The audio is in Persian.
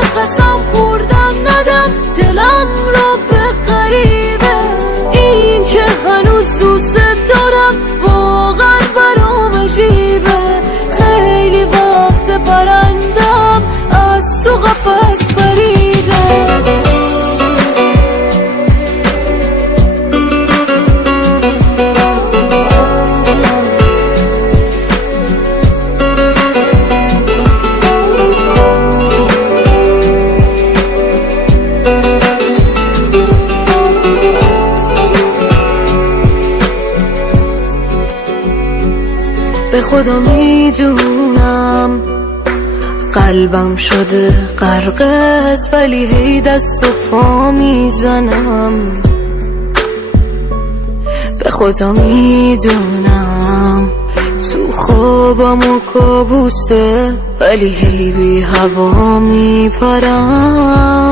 قسم خوردم ندم دلم را به غریبه. این که هنوز دوست دارم واقعا برام عجیبه. خیلی وقت پرندم از تو قفس پریده. به خدا میدونم قلبم شده غرقت، ولی هی دست و پا میزنم. به خدا میدونم تو خوابم و کابوسه، ولی هی بی هوا میپرم.